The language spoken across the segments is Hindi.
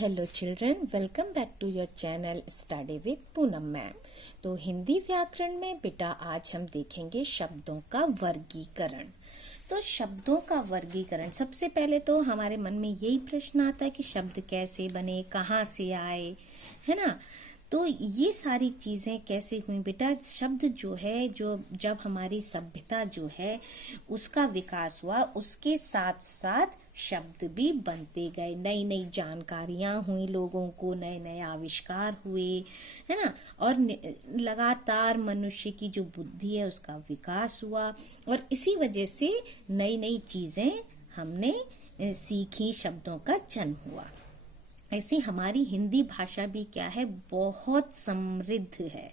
Hello children, welcome back to your channel study with Poonam ma'am. तो हिंदी व्याकरण में बेटा आज हम देखेंगे शब्दों का वर्गीकरण। तो शब्दों का वर्गीकरण, सबसे पहले तो हमारे मन में यही प्रश्न आता है कि शब्द कैसे बने, कहाँ से आए, है ना। तो ये सारी चीज़ें कैसे हुई बेटा। शब्द जो है, जो जब हमारी सभ्यता जो है उसका विकास हुआ, उसके साथ साथ शब्द भी बनते गए, नई नई जानकारियां हुई, लोगों को नए नए आविष्कार हुए, है ना। और लगातार मनुष्य की जो बुद्धि है उसका विकास हुआ और इसी वजह से नई नई चीज़ें हमने सीखी, शब्दों का जन्म हुआ। ऐसी हमारी हिंदी भाषा भी क्या है, बहुत समृद्ध है।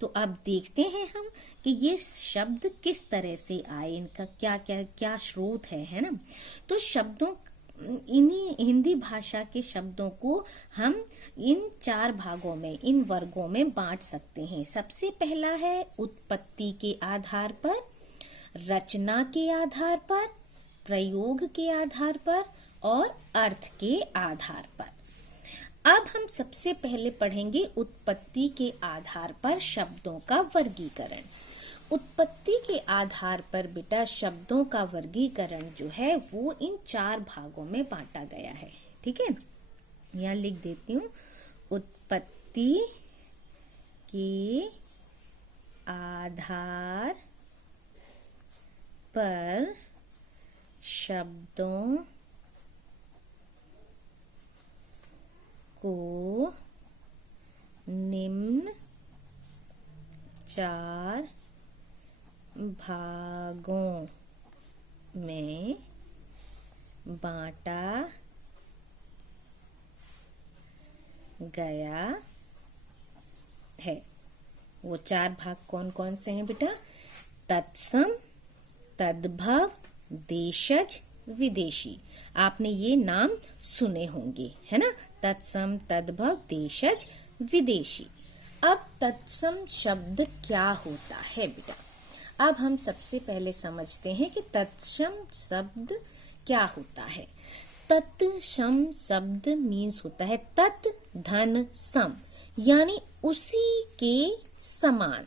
तो अब देखते हैं हम कि ये शब्द किस तरह से आए, इनका क्या क्या क्या स्रोत है ना। तो शब्दों, इन्हीं हिंदी भाषा के शब्दों को हम इन चार भागों में, इन वर्गों में बांट सकते हैं। सबसे पहला है उत्पत्ति के आधार पर, रचना के आधार पर, प्रयोग के आधार पर और अर्थ के आधार पर। अब हम सबसे पहले पढ़ेंगे उत्पत्ति के आधार पर शब्दों का वर्गीकरण। उत्पत्ति के आधार पर बेटा शब्दों का वर्गीकरण जो है वो इन चार भागों में बांटा गया है। ठीक है, यहाँ लिख देती हूँ। उत्पत्ति के आधार पर शब्दों को निम्न चार भागों में बांटा गया है। वो चार भाग कौन कौन से हैं बेटा? तत्सम, तद्भव, देशज, विदेशी। आपने ये नाम सुने होंगे, है ना। तत्सम, तद्भव, देशज, विदेशी। अब तत्सम शब्द क्या होता है बेटा? अब हम सबसे पहले समझते हैं कि तत्सम शब्द क्या होता है। तत्सम शब्द मीन्स होता है तत् धन सम, यानी उसी के समान।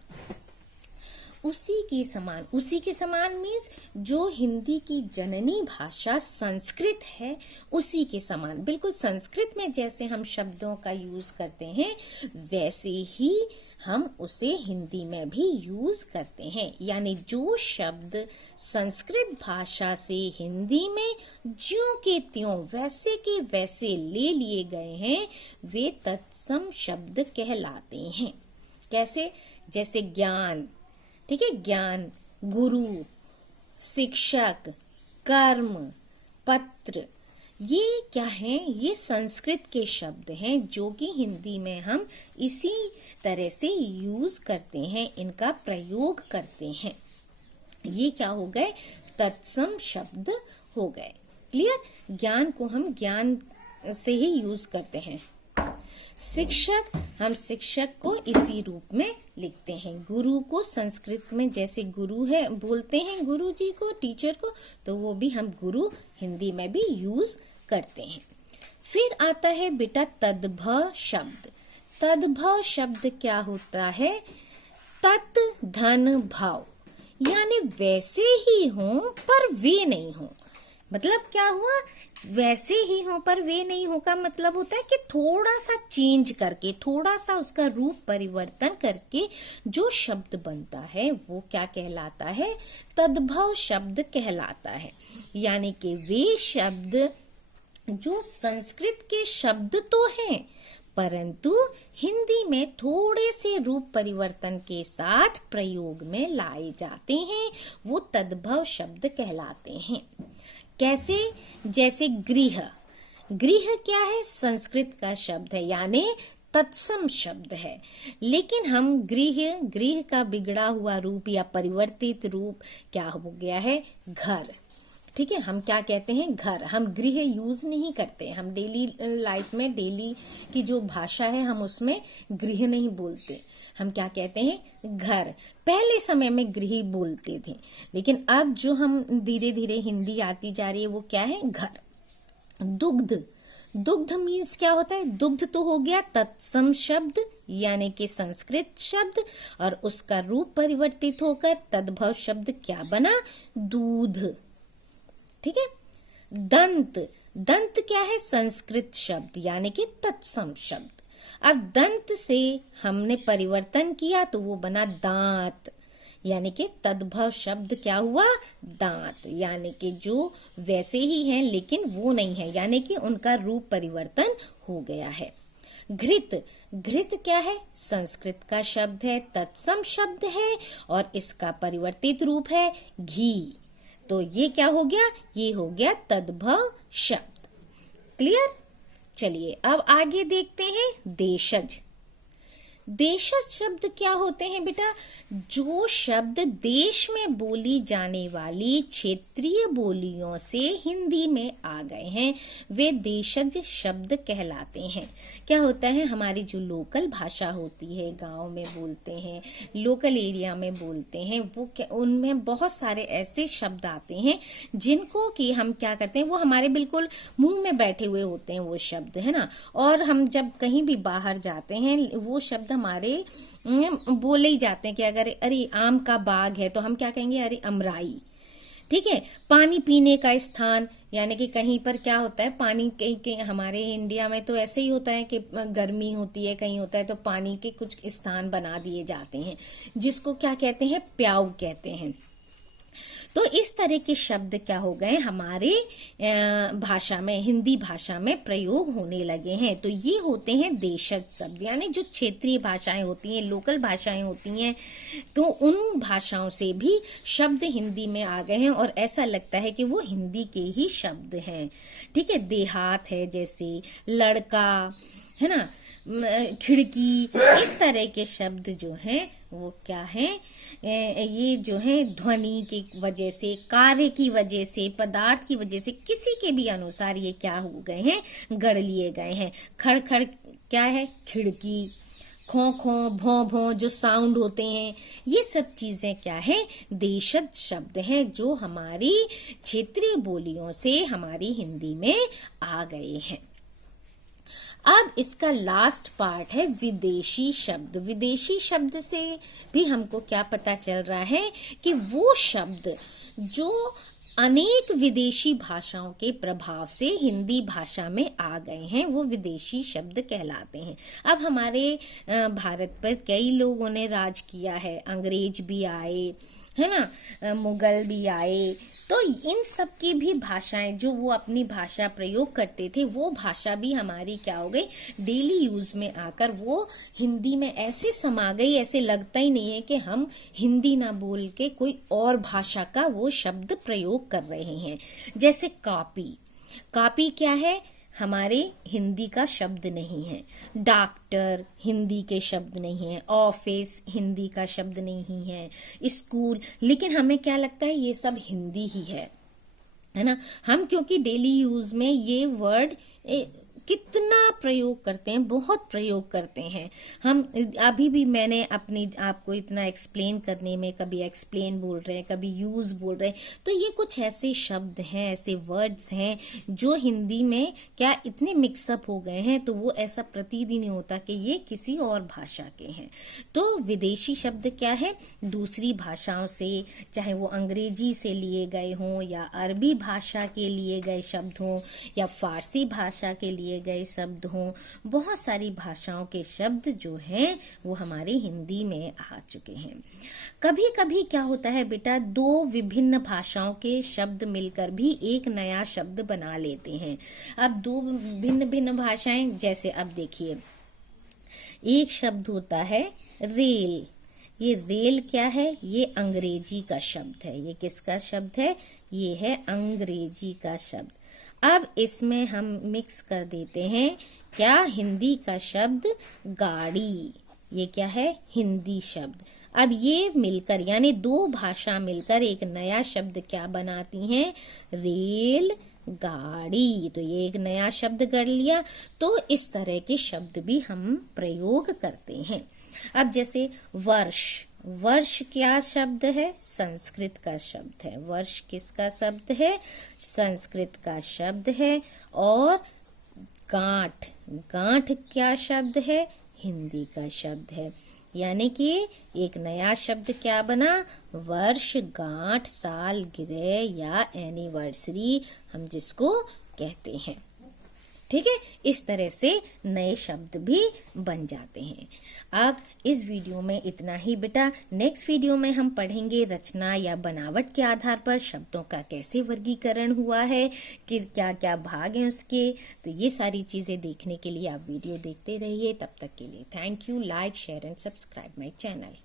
उसी के समान, उसी के समान मीन्स जो हिंदी की जननी भाषा संस्कृत है उसी के समान। बिल्कुल संस्कृत में जैसे हम शब्दों का यूज करते हैं वैसे ही हम उसे हिंदी में भी यूज करते हैं। यानी जो शब्द संस्कृत भाषा से हिंदी में ज्यों के त्यों, वैसे के वैसे ले लिए गए हैं, वे तत्सम शब्द कहलाते हैं। कैसे? जैसे ज्ञान, ठीक है, ज्ञान, गुरु, शिक्षक, कर्म, पत्र, ये क्या हैं? ये संस्कृत के शब्द हैं जो कि हिंदी में हम इसी तरह से यूज करते हैं, इनका प्रयोग करते हैं। ये क्या हो गए? तत्सम शब्द हो गए। क्लियर? ज्ञान को हम ज्ञान से ही यूज करते हैं। शिक्षक, हम शिक्षक को इसी रूप में लिखते हैं। गुरु को संस्कृत में जैसे गुरु है बोलते हैं, गुरु जी को, टीचर को, तो वो भी हम गुरु हिंदी में भी यूज करते हैं। फिर आता है बेटा तद्भव शब्द। तद्भव शब्द क्या होता है? तत् धन भाव, यानी वैसे ही हों पर वे नहीं हों। मतलब क्या हुआ? वैसे ही हो पर वे नहीं हो का मतलब होता है कि थोड़ा सा चेंज करके, थोड़ा सा उसका रूप परिवर्तन करके जो शब्द बनता है वो क्या कहलाता है? तद्भव शब्द कहलाता है। यानी कि वे शब्द जो संस्कृत के शब्द तो हैं परंतु हिंदी में थोड़े से रूप परिवर्तन के साथ प्रयोग में लाए जाते हैं, वो तद्भव शब्द कहलाते हैं। कैसे? जैसे गृह। गृह क्या है? संस्कृत का शब्द है, यानी तत्सम शब्द है। लेकिन हम गृह का बिगड़ा हुआ रूप या परिवर्तित रूप क्या हो गया है? घर। ठीक है, हम क्या कहते हैं? घर। हम गृह यूज नहीं करते। हम डेली लाइफ में, डेली की जो भाषा है हम उसमें गृह नहीं बोलते। हम क्या कहते हैं? घर। पहले समय में गृह बोलते थे, लेकिन अब जो हम धीरे धीरे हिंदी आती जा रही है वो क्या है? घर। दुग्ध, दुग्ध मीन्स क्या होता है? दुग्ध तो हो गया तत्सम शब्द यानी कि संस्कृत शब्द, और उसका रूप परिवर्तित होकर तद्भव शब्द क्या बना? दूध। ठीक है। दंत, दंत क्या है? संस्कृत शब्द यानी कि तत्सम शब्द। अब दंत से हमने परिवर्तन किया तो वो बना दांत, यानी कि तद्भव शब्द क्या हुआ? दांत, यानी कि जो वैसे ही हैं लेकिन वो नहीं है, यानी कि उनका रूप परिवर्तन हो गया है। घृत, घृत क्या है? संस्कृत का शब्द है, तत्सम शब्द है, और इसका परिवर्तित रूप है घी। तो ये क्या हो गया? ये हो गया तद्भव शब्द। क्लियर? चलिए अब आगे देखते हैं देशज। देशज शब्द क्या होते हैं बेटा? जो शब्द देश में बोली जाने वाली क्षेत्रीय बोलियों से हिंदी में आ गए हैं वे देशज शब्द कहलाते हैं। क्या होता है? हमारी जो लोकल भाषा होती है, गांव में बोलते हैं, लोकल एरिया में बोलते हैं, वो उनमें बहुत सारे ऐसे शब्द आते हैं जिनको कि हम क्या करते हैं, वो हमारे बिल्कुल मुंह में बैठे हुए होते हैं वो शब्द, है ना। और हम जब कहीं भी बाहर जाते हैं वो शब्द हमारे बोले ही जाते हैं कि अगर अरे आम का बाग है तो हम क्या कहेंगे? अरे अमराई। ठीक है। पानी पीने का स्थान, यानी कि कहीं पर क्या होता है पानी के हमारे इंडिया में तो ऐसे ही होता है कि गर्मी होती है, कहीं होता है तो पानी के कुछ स्थान बना दिए जाते हैं जिसको क्या कहते हैं? प्याऊ कहते हैं। तो इस तरह के शब्द क्या हो गए हमारे भाषा में, हिंदी भाषा में प्रयोग होने लगे हैं। तो ये होते हैं देशज शब्द, यानी जो क्षेत्रीय भाषाएं होती हैं, लोकल भाषाएं होती हैं, तो उन भाषाओं से भी शब्द हिंदी में आ गए हैं और ऐसा लगता है कि वो हिंदी के ही शब्द हैं। ठीक है। देहात है जैसे, लड़का है ना, खिड़की, इस तरह के शब्द जो हैं वो क्या है? ये जो है ध्वनि की वजह से, कार्य की वजह से, पदार्थ की वजह से, किसी के भी अनुसार ये क्या हो गए हैं? गढ़ लिए गए हैं। खड़ खड़ क्या है? खिड़की। खो खो, भों भों जो साउंड होते हैं, ये सब चीजें क्या है? देशज शब्द हैं जो हमारी क्षेत्रीय बोलियों से हमारी हिंदी में आ गए हैं। अब इसका लास्ट पार्ट है विदेशी शब्द। विदेशी शब्द से भी हमको क्या पता चल रहा है कि वो शब्द जो अनेक विदेशी भाषाओं के प्रभाव से हिंदी भाषा में आ गए हैं वो विदेशी शब्द कहलाते हैं। अब हमारे भारत पर कई लोगों ने राज किया है, अंग्रेज भी आए, है ना, मुगल भी आए, तो इन सब की भी भाषाएं जो वो अपनी भाषा प्रयोग करते थे वो भाषा भी हमारी क्या हो गई? डेली यूज में आकर वो हिंदी में ऐसे समा गई, ऐसे लगता ही नहीं है कि हम हिंदी ना बोल के कोई और भाषा का वो शब्द प्रयोग कर रहे हैं। जैसे कॉपी, कॉपी क्या है? हमारे हिंदी का शब्द नहीं है। डॉक्टर हिंदी के शब्द नहीं है। ऑफिस हिंदी का शब्द नहीं है। स्कूल, लेकिन हमें क्या लगता है ये सब हिंदी ही है ना। हम क्योंकि डेली यूज में ये वर्ड कितना प्रयोग करते हैं, बहुत प्रयोग करते हैं हम। अभी भी मैंने अपनी आपको इतना एक्सप्लेन करने में कभी एक्सप्लेन बोल रहे हैं, कभी यूज बोल रहे हैं, तो ये कुछ ऐसे शब्द हैं, ऐसे वर्ड्स हैं जो हिंदी में क्या इतने मिक्सअप हो गए हैं, तो वो ऐसा प्रतीत ही नहीं होता कि ये किसी और भाषा के हैं। तो विदेशी शब्द क्या है? दूसरी भाषाओं से, चाहे वो अंग्रेजी से लिए गए हों या अरबी भाषा के लिए गए शब्द हों या फारसी भाषा के लिए गए शब्द हों, बहुत सारी भाषाओं के शब्द जो हैं वो हमारी हिंदी में आ चुके हैं। कभी कभी क्या होता है बेटा, दो विभिन्न भाषाओं के शब्द मिलकर भी एक नया शब्द बना लेते हैं। अब दो भिन्न भिन्न भाषाएं, जैसे अब देखिए एक शब्द होता है रेल। ये रेल क्या है? ये अंग्रेजी का शब्द है। ये किसका शब्द है? ये है अंग्रेजी का शब्द। अब इसमें हम मिक्स कर देते हैं क्या? हिंदी का शब्द गाड़ी। ये क्या है? हिंदी शब्द। अब ये मिलकर यानी दो भाषा मिलकर एक नया शब्द क्या बनाती हैं? रेल गाड़ी। तो ये एक नया शब्द गढ़ लिया। तो इस तरह के शब्द भी हम प्रयोग करते हैं। अब जैसे वर्ष, वर्ष क्या शब्द है? संस्कृत का शब्द है। वर्ष किसका शब्द है? संस्कृत का शब्द है। और गांठ, गांठ क्या शब्द है? हिंदी का शब्द है। यानी कि एक नया शब्द क्या बना? वर्ष गांठ, साल गिरह या एनिवर्सरी हम जिसको कहते हैं। ठीक है, इस तरह से नए शब्द भी बन जाते हैं। अब इस वीडियो में इतना ही बेटा। नेक्स्ट वीडियो में हम पढ़ेंगे रचना या बनावट के आधार पर शब्दों का कैसे वर्गीकरण हुआ है, कि क्या क्या भाग हैं उसके। तो ये सारी चीजें देखने के लिए आप वीडियो देखते रहिए। तब तक के लिए thank you. Like, share and subscribe my channel.